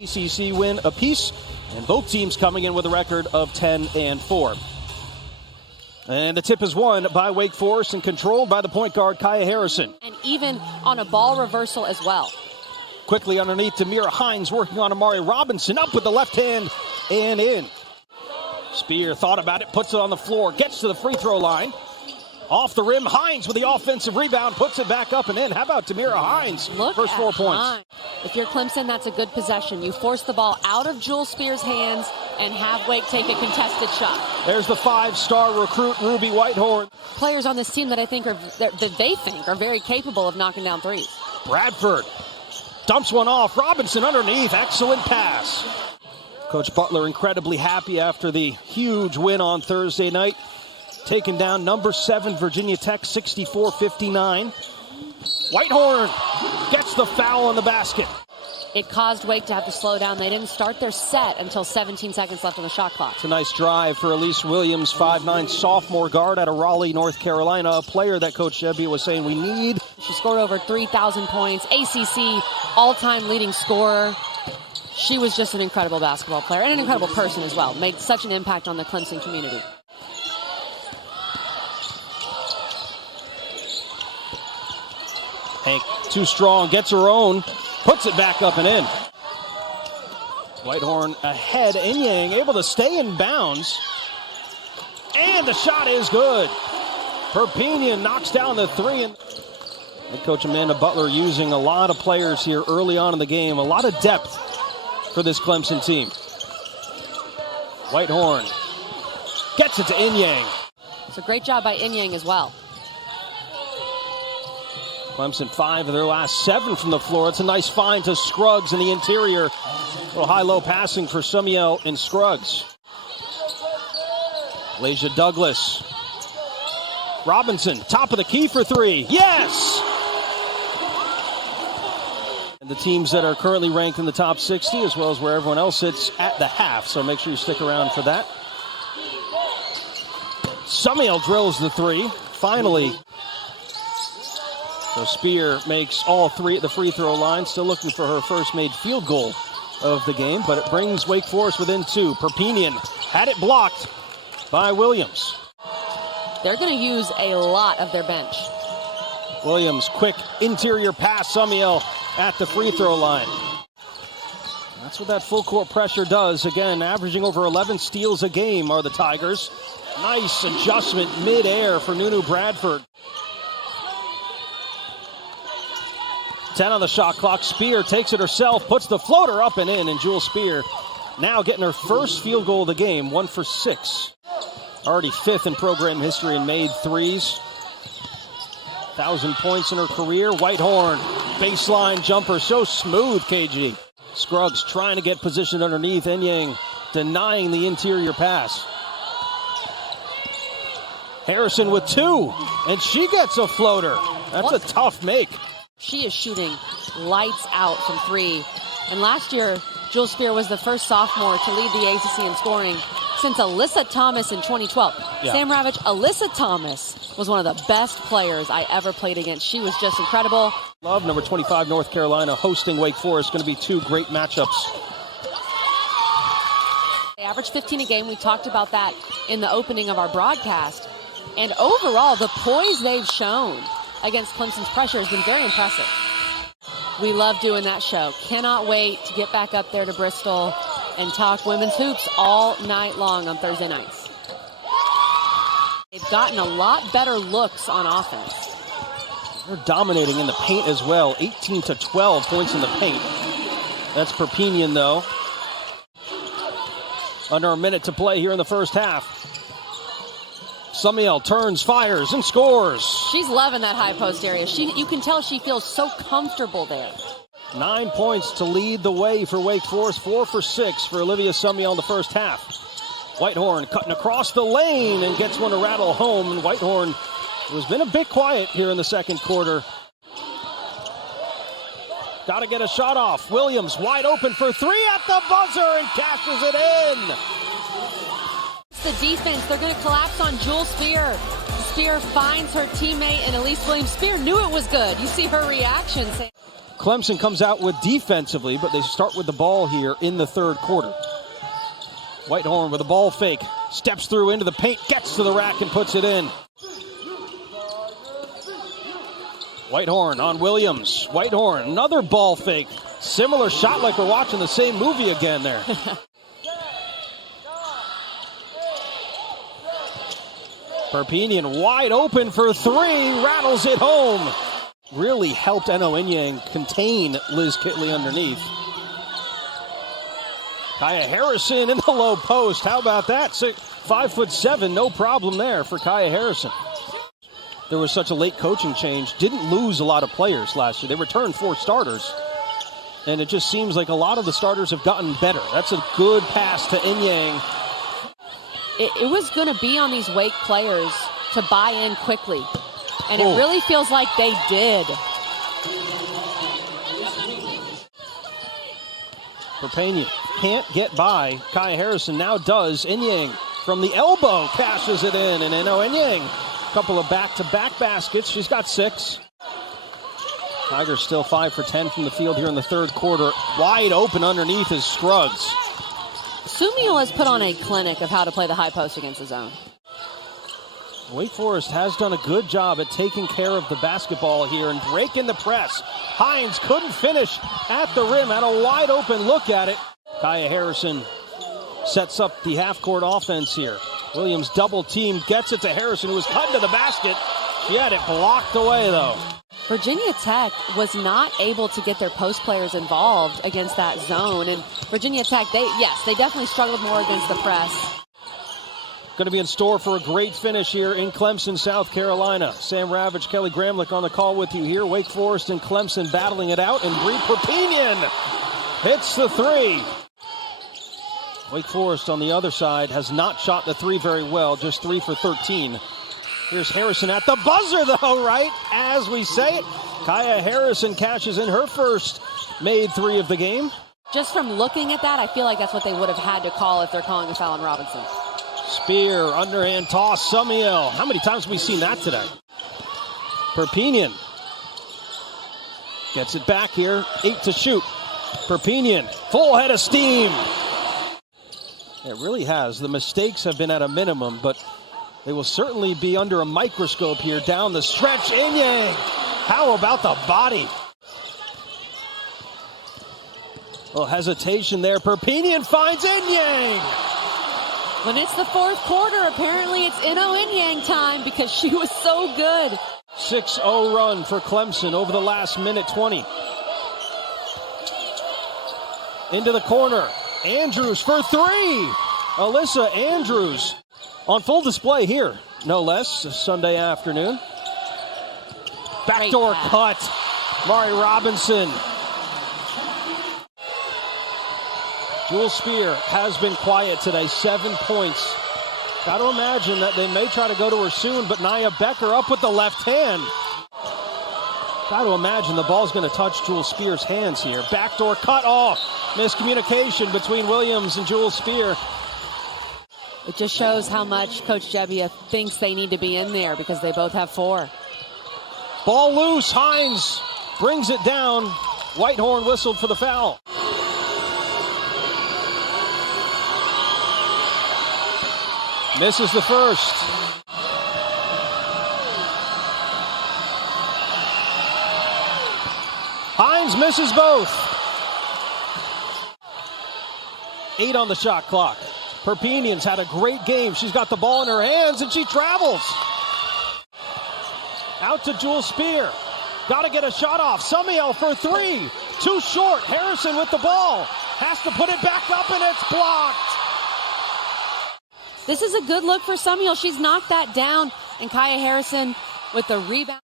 ACC win apiece, and both teams coming in with a record of 10-4. And the tip is won by Wake Forest and controlled by the point guard, Kaya Harrison. And even on a ball reversal as well. Quickly underneath, Tamira Hines working on Amari Robinson, up with the left hand and in. Spear thought about it, puts it on the floor, gets to the free throw line. Off the rim, Hines with the offensive rebound, puts it back up and in. How about Tamira Hines? First 4 points. If you're Clemson, that's a good possession. You force the ball out of Jewel Spear's hands and have Wake take a contested shot. There's the 5-star recruit, Ruby Whitehorn. Players on this team that they think are very capable of knocking down threes. Bradford dumps one off. Robinson underneath. Excellent pass. Coach Butler incredibly happy after the huge win on Thursday night. Taking down number 7 Virginia Tech 64-59. Whitehorn gets the foul on the basket. It caused Wake to have to slow down. They didn't start their set until 17 seconds left on the shot clock. It's a nice drive for Elise Williams, 5'9" sophomore guard out of Raleigh, North Carolina. A player that Coach Gebbia was saying we need. She scored over 3,000 points. ACC all-time leading scorer. She was just an incredible basketball player and an incredible person as well. Made such an impact on the Clemson community. Hank, too strong, gets her own, puts it back up and in. Whitehorn ahead, Inyang able to stay in bounds. And the shot is good. Perpignan knocks down the three. And Coach Amanda Butler using a lot of players here early on in the game. A lot of depth for this Clemson team. Whitehorn gets it to Inyang. It's a great job by Inyang as well. Clemson 5 of their last 7 from the floor. It's a nice find to Scruggs in the interior. A little high-low passing for Summiel and Scruggs. Lasia Douglas. Robinson, top of the key for 3. Yes! And the teams that are currently ranked in the top 60, as well as where everyone else sits at the half. So make sure you stick around for that. Summiel drills the 3. Finally. So Spear makes all 3 at the free throw line. Still looking for her first made field goal of the game, but it brings Wake Forest within 2. Perpignan had it blocked by Williams. They're going to use a lot of their bench. Williams, quick interior pass. Summiel at the free throw line. That's what that full court pressure does. Again, averaging over 11 steals a game are the Tigers. Nice adjustment mid-air for Nunu Bradford. 10 on the shot clock. Spear takes it herself, puts the floater up and in, and Jewel Spear now getting her first field goal of the game, 1 for 6. Already 5th in program history and made threes. 1,000 points in her career. Whitehorn, baseline jumper, so smooth, KG. Scruggs trying to get positioned underneath. Inyang denying the interior pass. Harrison with 2, and she gets a floater. That's a tough make. She is shooting lights out from 3. And last year, Jewel Spear was the first sophomore to lead the ACC in scoring since Alyssa Thomas in 2012. Yeah. Sam Ravitch, Alyssa Thomas was one of the best players I ever played against. She was just incredible. Love, number 25, North Carolina, hosting Wake Forest. Going to be 2 great matchups. They average 15 a game. We talked about that in the opening of our broadcast. And overall, the poise they've shown against Clemson's pressure has been very impressive. We love doing that show. Cannot wait to get back up there to Bristol and talk women's hoops all night long on Thursday nights. They've gotten a lot better looks on offense. They're dominating in the paint as well. 18 to 12 points in the paint. That's Perpignan, though. Under a minute to play here in the first half. Summiel turns, fires, and scores. She's loving that high post area. You can tell she feels so comfortable there. 9 points to lead the way for Wake Forest. 4 for 6 for Olivia Summiel in the first half. Whitehorn cutting across the lane and gets one to rattle home. And Whitehorn has been a bit quiet here in the second quarter. Got to get a shot off. Williams wide open for 3 at the buzzer and cashes it in. The defense, they're going to collapse on Jewel Spear. Spear finds her teammate and Elise Williams. Spear knew it was good. You see her reaction. Clemson comes out with defensively, but they start with the ball here in the third quarter. Whitehorn with a ball fake, steps through into the paint, gets to the rack and puts it in. Whitehorn on Williams. Whitehorn, another ball fake. Similar shot like we're watching the same movie again there. Perpignan wide open for three, rattles it home. Really helped Eno Inyang contain Liz Kitley underneath. Kaya Harrison in the low post. How about that? 5'7", no problem there for Kaya Harrison. There was such a late coaching change. Didn't lose a lot of players last year. They returned 4 starters. And it just seems like a lot of the starters have gotten better. That's a good pass to Inyang. It was going to be on these Wake players to buy in quickly. And it really feels like they did. Perpignan can't get by. Kaya Harrison now does. Inyang from the elbow cashes it in. And Eno Inyang, a couple of back-to-back baskets. She's got 6. Tigers still 5 for 10 from the field here in the third quarter. Wide open underneath is Scruggs. Summiel has put on a clinic of how to play the high post against the zone. Wake Forest has done a good job at taking care of the basketball here and breaking the press. Hines couldn't finish at the rim, had a wide open look at it. Kaya Harrison sets up the half-court offense here. Williams double team, gets it to Harrison, who was cut to the basket. She had it blocked away, though. Virginia Tech was not able to get their post players involved against that zone. And Virginia Tech, they definitely struggled more against the press. Going to be in store for a great finish here in Clemson, South Carolina. Sam Ravitch, Kelly Gramlich on the call with you here. Wake Forest and Clemson battling it out, and Brie Perpignan hits the 3. Wake Forest on the other side has not shot the 3 very well, just 3 for 13. Here's Harrison at the buzzer, though, right as we say it. Kaya Harrison cashes in her first made 3 of the game. Just from looking at that, I feel like that's what they would have had to call if they're calling a foul on Robinson. Spear, underhand toss, Summiel. How many times have we seen that today? Perpignan gets it back here, 8 to shoot. Perpignan, full head of steam. It really has. The mistakes have been at a minimum, but they will certainly be under a microscope here down the stretch. Inyang, how about the body? A little hesitation there. Perpignan finds Inyang. When it's the fourth quarter, apparently it's Eno Inyang time because she was so good. 6-0 run for Clemson over the last minute 20. Into the corner. Andrews for 3. Alyssa Andrews on full display here, no less, this Sunday afternoon. Backdoor cut. Mari Robinson. Jewel Spear has been quiet today, 7 points. Got to imagine that they may try to go to her soon, but Nia Becker up with the left hand. Got to imagine the ball's going to touch Jewel Spear's hands here. Backdoor cut off. Miscommunication between Williams and Jewel Spear. It just shows how much Coach Jebbia thinks they need to be in there because they both have 4. Ball loose. Hines brings it down. Whitehorn whistled for the foul. Misses the first. Hines misses both. 8 on the shot clock. Perpignan's had a great game. She's got the ball in her hands and she travels. Out to Jewel Spear. Got to get a shot off. Summiel for 3. Too short. Harrison with the ball. Has to put it back up and it's blocked. This is a good look for Summiel. She's knocked that down. And Kaya Harrison with the rebound.